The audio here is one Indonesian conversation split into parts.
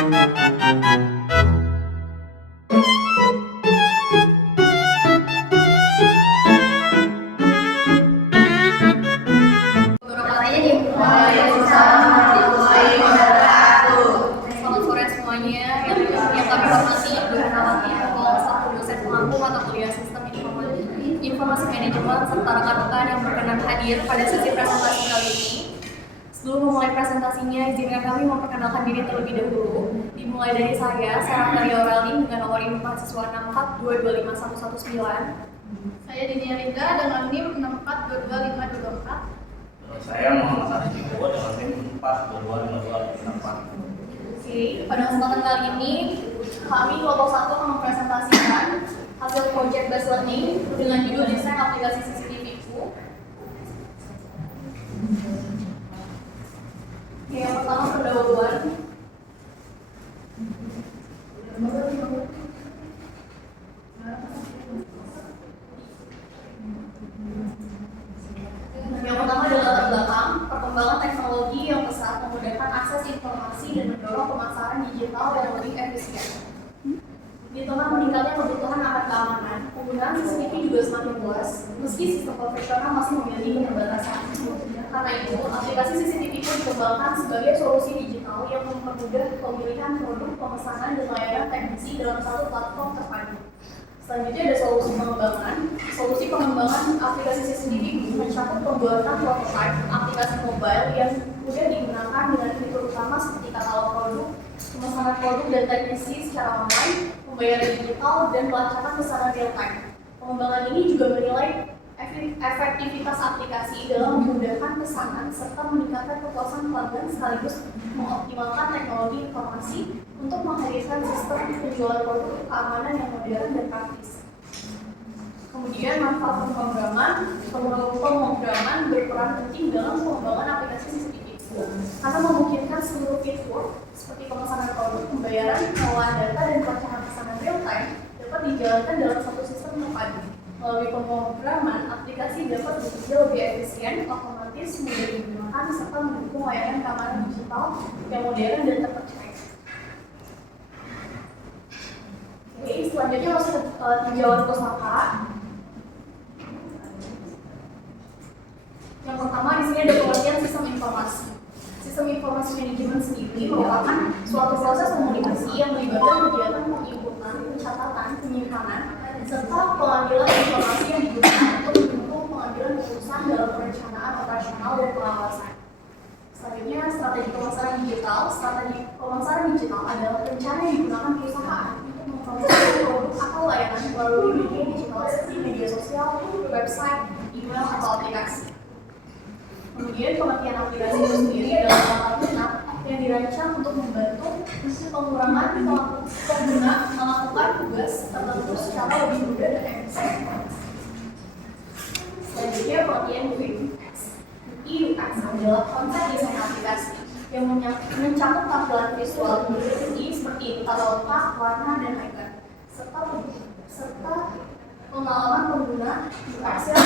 Selamat sore semuanya. Yang kami hormati satu dosen pengampu mata kuliah Sistem Informasi Manajemen serta rekan-rekan yang berkenan hadir pada sesi presentasi kali ini. Sebelum memulai presentasinya, izinkan kami memperkenalkan diri terlebih dahulu. Dimulai dari saya Raftalia Aurelin dengan nomor induk mahasiswa 6422119. Saya Dinia Rindra dengan NIM 6422524. Saya Muhammad Arif Ibowo dengan NIM 4225264. Oke, pada kesempatan kali ini kami kelompok 1 akan mempresentasikan hasil project based learning dengan judul desain aplikasi CCTV Ku. Oke, yang pertama pendahuluan. Yang pertama adalah latar belakang perkembangan teknologi yang pesat memudahkan akses informasi dan mendorong pemasaran digital yang lebih efisien. Di tengah meningkatnya kebutuhan akan keamanan, penggunaan CCTV juga semakin luas, meski sistem profesional masih memiliki keterbatasan. Karena itu, aplikasi CCTV pun dikembangkan sebagai solusi digital yang mempermudah pemilihan produk, pemesanan, dan layanan teknisi dalam satu platform terpadu. Selanjutnya ada solusi pengembangan. Solusi pengembangan aplikasi CCTV mencakup pembuatan prototipe aplikasi mobile yang mudah digunakan dengan fitur utama seperti katalog produk, pemesanan produk dan teknisi secara online, pembayaran digital, dan pelacakan pesanan real time. Pengembangan ini juga menilai efektivitas aplikasi dalam memudahkan pesanan serta meningkatkan kepuasan pelanggan sekaligus mengoptimalkan teknologi informasi untuk menghadirkan sistem penjualan produk keamanan yang modern dan praktis. Kemudian manfaat pemrograman berperan penting dalam pengembangan aplikasi CCTV karena memungkinkan seluruh fitur seperti pemesanan produk, pembayaran, pengelolaan data, dan pelacakan pesanan real time dapat dijalankan dalam satu sistem terpadu. Melalui pemrograman, aplikasi dapat bekerja lebih efisien, otomatis, mudah digunakan, serta mendukung layanan keamanan digital yang modern dan terpercaya. Oke, selanjutnya masuk ke tinjauan pustaka. Yang pertama di sini ada pengertian sistem informasi. Sistem informasi manajemen sendiri merupakan suatu proses komunikasi yang melibatkan kegiatan penginputan, pencatatan, penyimpanan, serta pengambilan informasi yang digunakan untuk mendukung pengambilan keputusan dalam perencanaan operasional dan pengawasan. Selanjutnya, strategi pemasaran digital. Strategi pemasaran digital adalah rencana yang digunakan perusahaan untuk mempromosikan produk atau layanan melalui media digital seperti media sosial, website, email, atau aplikasi. Kemudian pengertian aplikasi itu sendiri adalah alat lunak yang dirancang untuk membantu pengurangan pengguna melakukan tugas tertentu secara lebih mudah dan efisien. Selanjutnya pengertian UX. UX adalah konsep desain aplikasi yang mencakup tampilan visual tinggi seperti tata letak, warna, dan icon, serta pengalaman pengguna. UX yang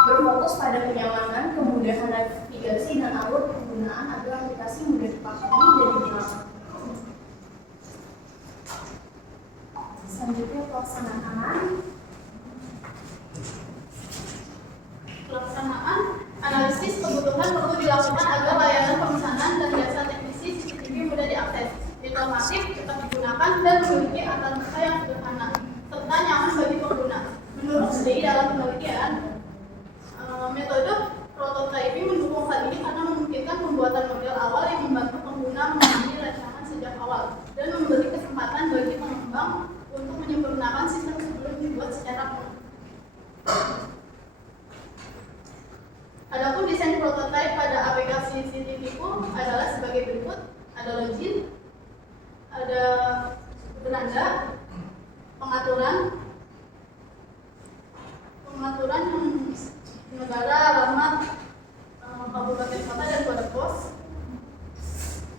berfokus pada kenyamanan, kemudahan navigasi, dan alur penggunaan agar aplikasi mudah dipahami dan digunakan. Selanjutnya Pelaksanaan analisis kebutuhan perlu dilakukan agar layanan pemesanan dan jasa teknisi CCTV mudah diakses, informatif, cepat digunakan, dan memiliki antarmuka yang sederhana serta nyaman bagi pengguna. Menurut SDI dalam penelitian, metode prototyping mendukung hal ini karena memungkinkan pembuatan model awal yang membantu pengguna memahami rancangan sejak awal dan memberi kesempatan bagi pengembang untuk menyempurnakan sistem sebelum dibuat secara penuh. Adapun desain prototipe pada aplikasi CCTV Ku adalah sebagai berikut: ada login, ada beranda, pengaturan negara, alamat, kabupaten kota, dan kode pos,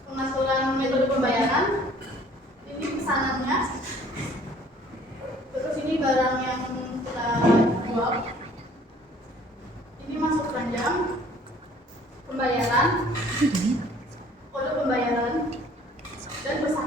pengaturan metode pembayaran, ini pesanannya, terus ini barang yang kita jual, ini masuk keranjang, pembayaran, kode pembayaran, dan pesanan.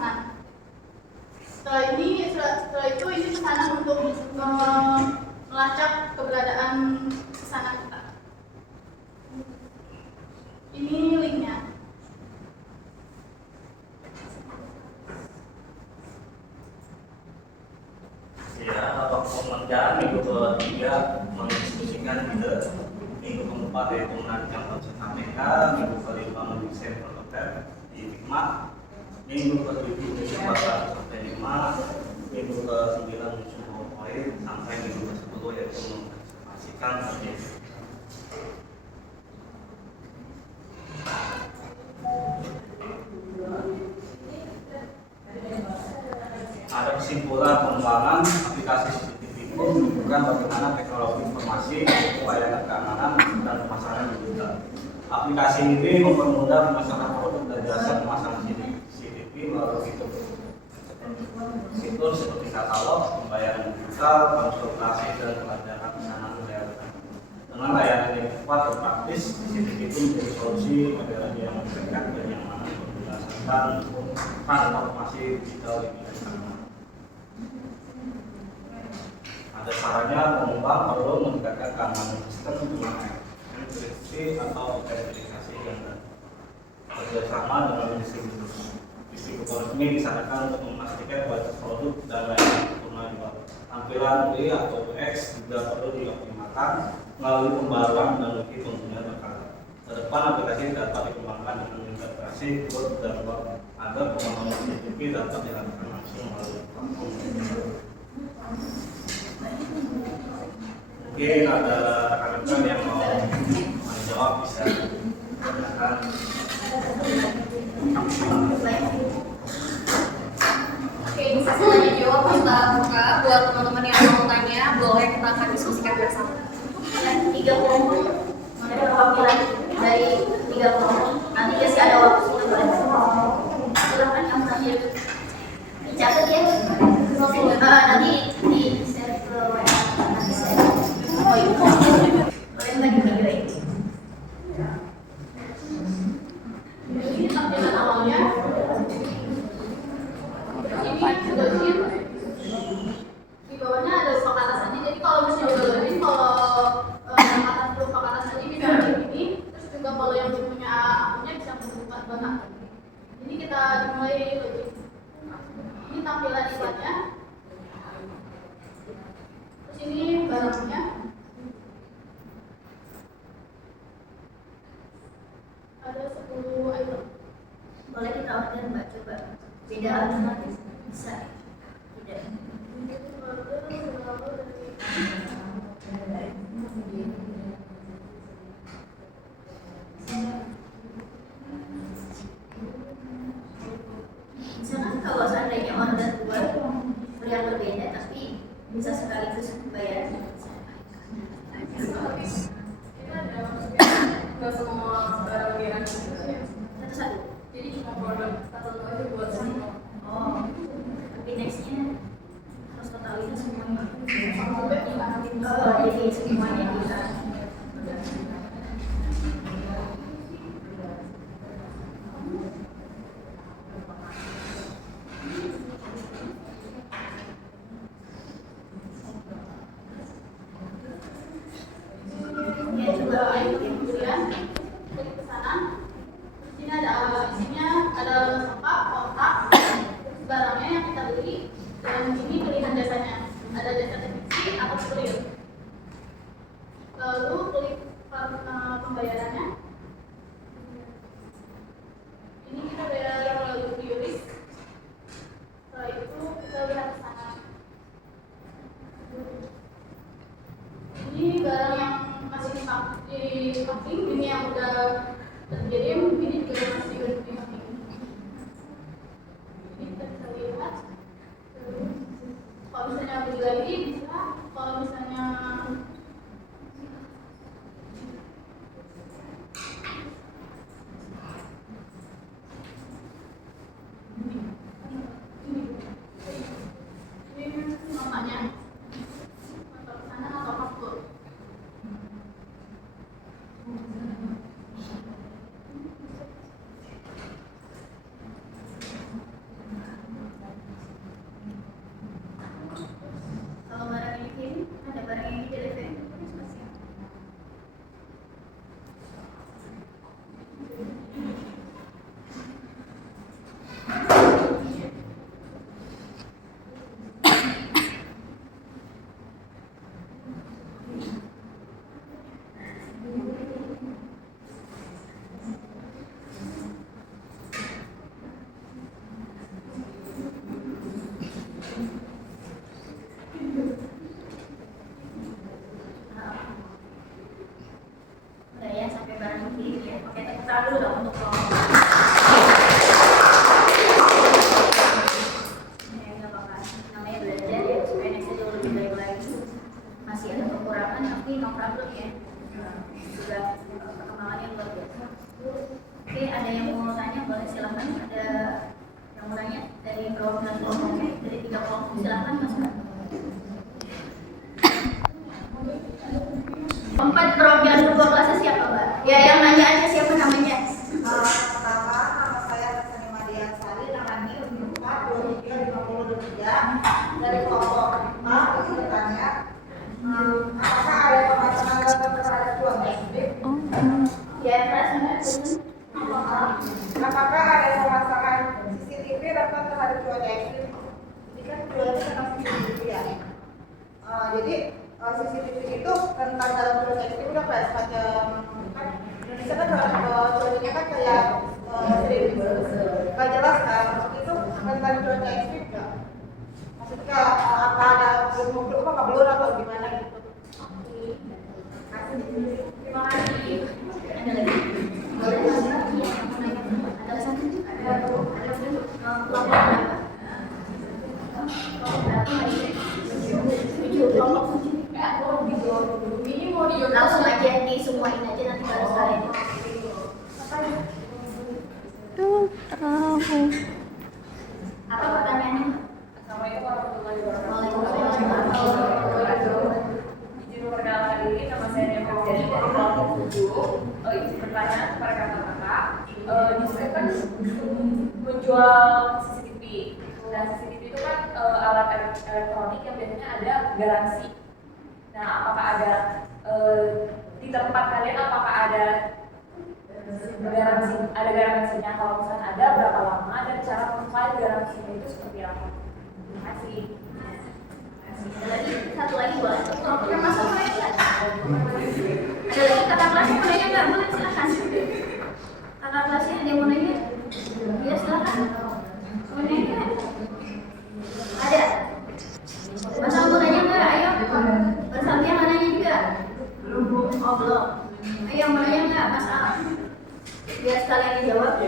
Pengerjaan minggu ketiga mendiskusikan ide, minggu keempat yaitu merancang konsep APK, minggu kelima mendesain prototipe di Figma, minggu ketujuh mencoba 1 sampai 5, minggu ke-9 menyusun PowerPoint, sampai minggu ke-10 yaitu mengeksplorasikan proyek. Ada kesimpulan pengembangan aplikasi CCTV itu menunjukkan bagaimana teknologi informasi pelayanan keamanan dan pemasaran digital. Aplikasi ini mempermudah pemasaran produk dan jasa pemasaran CCTV melalui fitur seperti katalog, pembayaran digital, konsultasi dan pelajaran pesanan pembayaran. Dengan layanan yang cepat dan praktis, CCTV itu menjadi solusi pembayaran yang efektif dan yang mana berdasarkan transformasi digital ini. Ada caranya pengembang perlu meningkatkan keamanan sistem dengan enkripsi atau verifikasi yang bekerjasama dengan distributor. Distributor ini disarankan untuk memastikan kualitas produk dan layanan sempurna juga. Tampilan UI atau UX juga perlu dioptimalkan melalui pembaruan dan uji pengguna berkala. Kedepan aplikasi dapat dikembangkan dengan integrasi code dan web agar pemahaman CCTV dapat dilakukan langsung melalui platform. Mungkin ada rekan-rekan yang mau menjawab bisa gunakan. Oke, bisa semuanya jawab. Kita buka buat teman-teman yang mau tanya, boleh kita akan diskusikan bersama. Dan 3 kelompok ada perwakilan dari 3 kelompok. Nanti kasih ada waktu sudah boleh. Silahkan yang tanya. Dicatat ya. Nanti di share ke WA. Nanti share. Oh iya. Kalian bagi video ini. Ini tampilan awalnya. Ini sudah login. Di bawahnya ada lupa kata saja. Jadi kalau misalnya udah login, kalau kata lupa kata saja bisa begini. Terus juga kalau yang belum punya akunnya bisa membuka banget. Ini kita mulai login. Ini tampilan iklannya. Terus ini barangnya. Ada 10 item. Boleh kita order Mbak, coba. Beda alternatif bisa. Tidak. Misalkan kalau seandainya order buat yang berbeda tapi bisa sekaligus bayar. Kita ada maksudnya nggak semua barang yang Satu-satu. jadi cuma produk satu aja buat semua. Oh, tapi nextnya harus total itu semuanya. Sampai kita Oh, jadi semuanya bisa. Ya juga kemudian klik ke sana. Di sini ada isinya, ada lengkap, kotak, barangnya yang kita beli, dan ini pilihan jasanya. Ada jasa teknisi atau kurir. Lalu klik pembayarannya. Ini kita bayar melalui QRIS. Setelah itu kita lihat ke sana. Ini barang yang masih di packing, ini yang udah terjadi, ini juga masih di packing. Ini kita bisa lihat. Kalau misalnya beli lagi bisa, kalau misalnya 3 kelompok. Silakan Mas. Empat perwakilan kedua kelasnya siapa, Mbak? Ya, yang nanya aja siapa namanya. Pertama, nama saya Sani Madian Sari, namanya umur 4, 23, 53 dari kelompok 4. Itu bertanya, apakah ada pemasangan lampu terhadap ruang listrik? Ya, kelas Apakah ada pemasangan CCTV dapat terhadap cuaca ekstrim? Ini kan cuaca tentang CCTV ya. Jadi CCTV itu tentang dalam cuaca ekstrim udah kayak semacam kan Indonesia kan cuacanya kan kayak sering nggak jelas kan. Maksudnya itu tentang cuaca ekstrim nggak? Maksudnya apa ada kabelur atau gimana gitu? Terima kasih. ada lagi. Boleh Mas? Ada satu. Kelompok berapa? Kelompok 7. Ini mau di Langsung aja di semuain aja nanti baru sekalian. Apa pertanyaannya? Assalamualaikum warahmatullahi Waalaikumsalam. wabarakatuh. Izin memperkenalkan diri, nama saya Nia Ferdiani dari kelompok 7. Izin bertanya kepada kakak-kakak. Di sini kan menjual CCTV. Nah, CCTV itu kan alat elektronik yang biasanya ada garansi. Nah, apakah ada di tempat kalian apakah ada garansi? Ada garansinya? Kalau misalnya ada, berapa lama dan cara mengklaim garansinya itu seperti apa? Terima kasih. Ada lagi, satu lagi boleh. Kelompoknya masuk boleh nggak? Ada lagi kakak kelasnya mau nanya nggak? Boleh silakan. Kakak kelasnya ada yang mau nanya? Ya silakan. Mau nanya? Ada. Mas Al mau nanya nggak? Ayo. Mas Al mau nanya juga? Oh belum. Ayo mau nanya nggak Mas Al? Biar sekalian dijawab.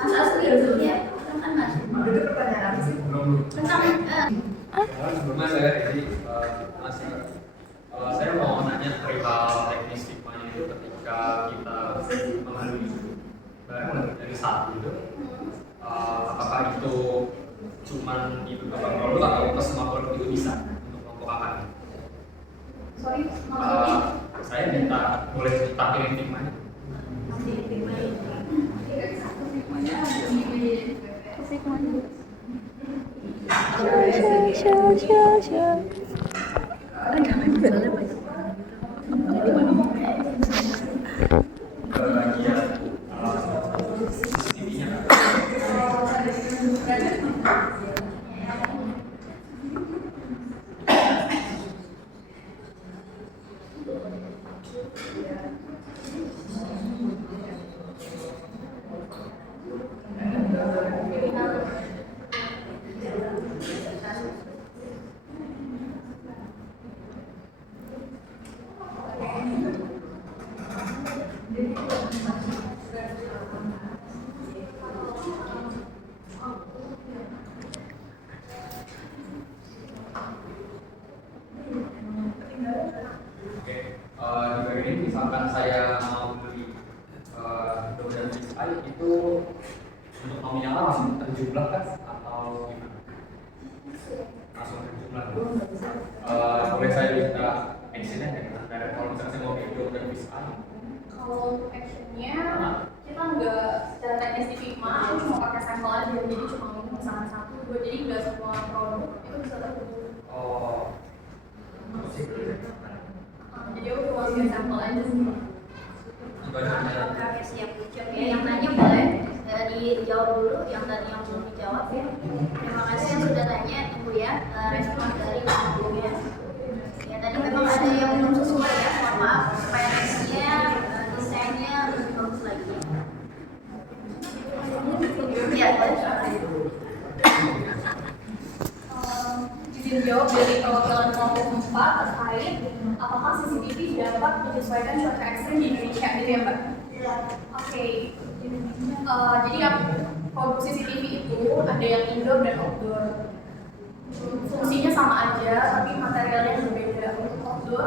Mas Al sendiri ya? Silakan Mas. Itu pertanyaan apa sih? Tentang Sebelumnya saya Edi, saya mau nanya perihal teknis stigmanya itu ketika kita mengadili barang dari satu itu, apakah itu cuman itu beberapa produk atau ke semua produk itu bisa untuk kelompokkan? Sorry, maksudnya? Saya minta boleh ditampilin stigmanya. Bagian CCTV-nya. Oke, di bagian ini misalkan saya mau beli donat PCI itu untuk nominalnya langsung terjumlah kan atau gimana? Langsung terjumlah. Boleh saya minta actionnya dengan dari kalau misalkan saya mau beli donat PCI? Kalau untuk actionnya, kita nggak secara teknis di Figma, aku cuma pakai sampel aja, jadi cuma misalkan 1, 2, jadi nggak semua produk itu bisa terhubung. Oh, Jadi aku cuma pakai sampel aja sih. Oke, siap. Oke, yang nanya boleh dijawab dulu, yang tadi yang belum dijawab ya. Terima kasih yang sudah tanya, tunggu ya respon dari sebelumnya. Ya tadi memang ada yang belum sesuai ya, mohon maaf supaya reaksinya, desainnya lebih bagus lagi. Ya, boleh. Izin jawab dari perwakilan kelompok 4 terkait apakah CCTV dapat menyesuaikan cuaca ekstrim di Indonesia, gitu ya Mbak? Oke. Jadi produk CCTV itu ada yang indoor dan outdoor. Fungsinya sama aja, tapi materialnya yang berbeda. Untuk outdoor,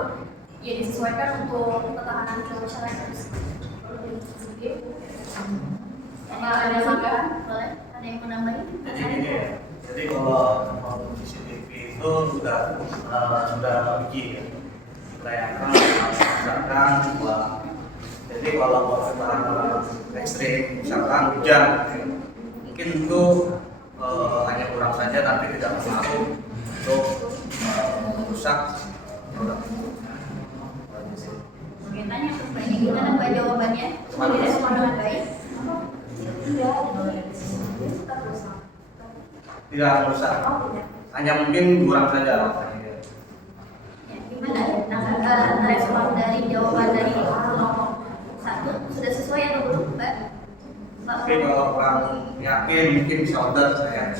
ya disesuaikan untuk ketahanan cuaca ekstrim. Karena ada tambahan, Boleh? Ada Ada yang mau nambahin? Jadi gini ya, jadi kalau CCTV itu sudah uji ya, dilayangkan misalkan jadi kalau bersama ekstrim misalkan hujan ya, mungkin itu hanya kurang saja tapi tidak berpengaruh untuk merusak produk. Oke, tanya ke Mbak ini gimana Mbak jawabannya? Direspon dengan baik? Tidak merusak, hanya mungkin kurang saja. Ya, gimana? Nah, respon dari jawaban dari kelompok 1 sudah sesuai atau belum Mbak? Tapi kalau kurang yakin mungkin bisa order saya.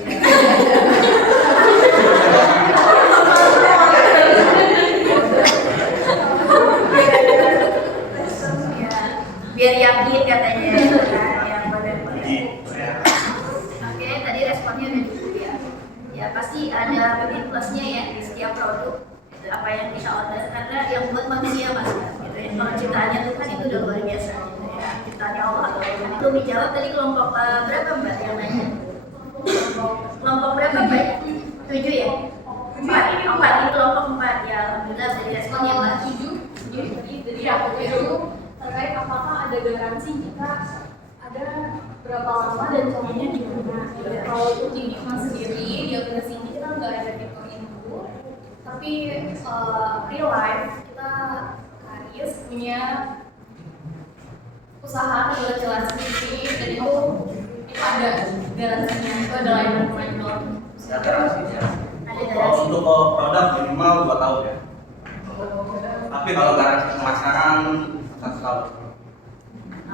Biar yakin katanya. Yang benar-benar. Oke, tadi responnya udah cukup ya. Ya pasti ada mungkin plusnya ya di setiap produk. Itu apa yang kita order karena yang buat manusia mas gitu ya. Kalau ciptaannya Tuhan itu udah luar biasa gitu ya. Ciptaannya Allah atau Tuhan. Itu dijawab tadi kelompok berapa Mbak yang nanya? Kelompok berapa Mbak? 7 ya? 4 ini kelompok 4 ya. Alhamdulillah dari respon yang Mbak 7 jadi aku itu terkait apakah ada garansi jika ada berapa lama dan contohnya di mana. Kalau untuk di Nikmat sendiri di aplikasi ini kita nggak ada fitur itu, tapi real life kita Karis punya usaha adalah jalan sendiri dan itu ada garansinya, itu ada layanan provider. Ada garansinya. ada Kalau garansi. untuk produk minimal 2 tahun ya. Tapi kalau garansi pemasaran 1 tahun.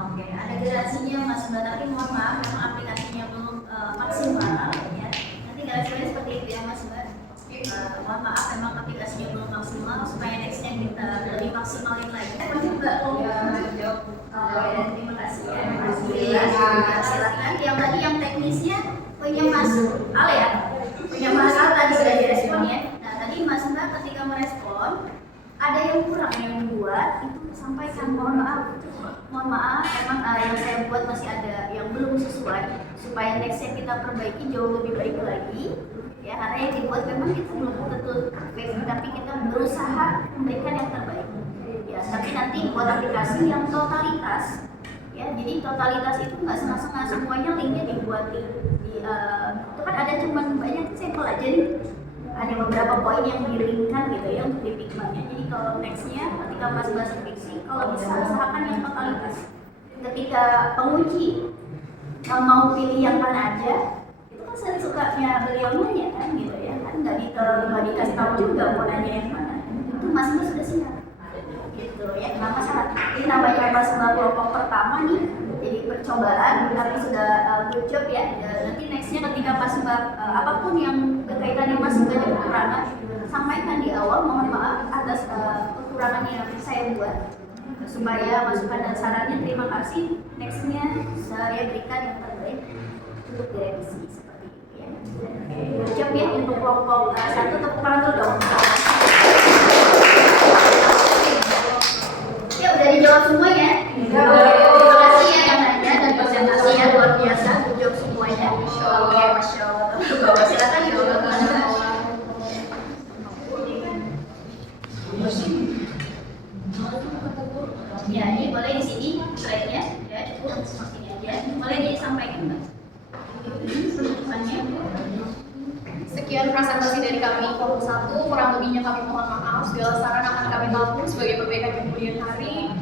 Oke, ada garansinya Mas Mbak, tapi mohon maaf memang aplikasinya belum maksimal ya. Nanti garansinya seperti itu ya Mas Mbak. Mohon maaf memang aplikasinya belum maksimal supaya nextnya kita lebih maksimalin lagi. Mbak, oke, terima kasih ya. Silakan. Yang tadi yang teknisnya punya Mas Al ya. Punya Mas Al tadi sudah direspon ya. Nah tadi Mas Mbak ketika merespon ada yang kurang yang dibuat itu sampaikan mohon maaf emang yang saya buat masih ada yang belum sesuai supaya nextnya kita perbaiki jauh lebih baik lagi ya karena yang dibuat memang kita belum betul perfect tapi kita berusaha memberikan yang terbaik ya tapi nanti buat aplikasi yang totalitas ya jadi totalitas itu nggak setengah-setengah semuanya linknya dibuat di itu kan ada cuma banyak sampel aja nih ada beberapa poin yang di-linkkan gitu ya untuk di Figma-nya. Jadi kalau nextnya ketika Mas bahas fiksi, kalau bisa usahakan yang totalitas. Ketika penguji mau pilih yang mana aja, itu kan sering sukanya beliau nanya kan gitu ya, kan nggak dikasih tahu juga mau nanya yang mana. Itu Mas sudah siap. Gitu ya, nggak masalah. Ini namanya Mas kelompok pertama nih, jadi percobaan, tapi sudah good job ya. Nanti nextnya ketika Mas apapun yang kekaitannya masih banyak kekurangan, sampaikan di awal mohon maaf atas kekurangan yang saya buat supaya masukan dan sarannya terima kasih nextnya saya berikan yang terbaik untuk direvisi seperti itu ya. Good job ya untuk kelompok 1 tepuk tangan dulu dong. Ya udah dijawab semua ya. Terima kasih ya yang nanya dan presentasinya luar biasa. Good job semuanya. Oke, masya Allah. Bapak silakan ibu. Ya ini boleh di sini slide-nya ya cukup sini aja. Boleh disampaikan Mbak. Penutupannya. Sekian presentasi dari kami kelompok 1, kurang lebihnya kami mohon maaf. Segala saran akan kami tampung sebagai perbaikan di kemudian hari.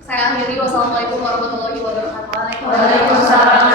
Saya akhiri, wassalamualaikum warahmatullahi wabarakatuh. Waalaikumsalam.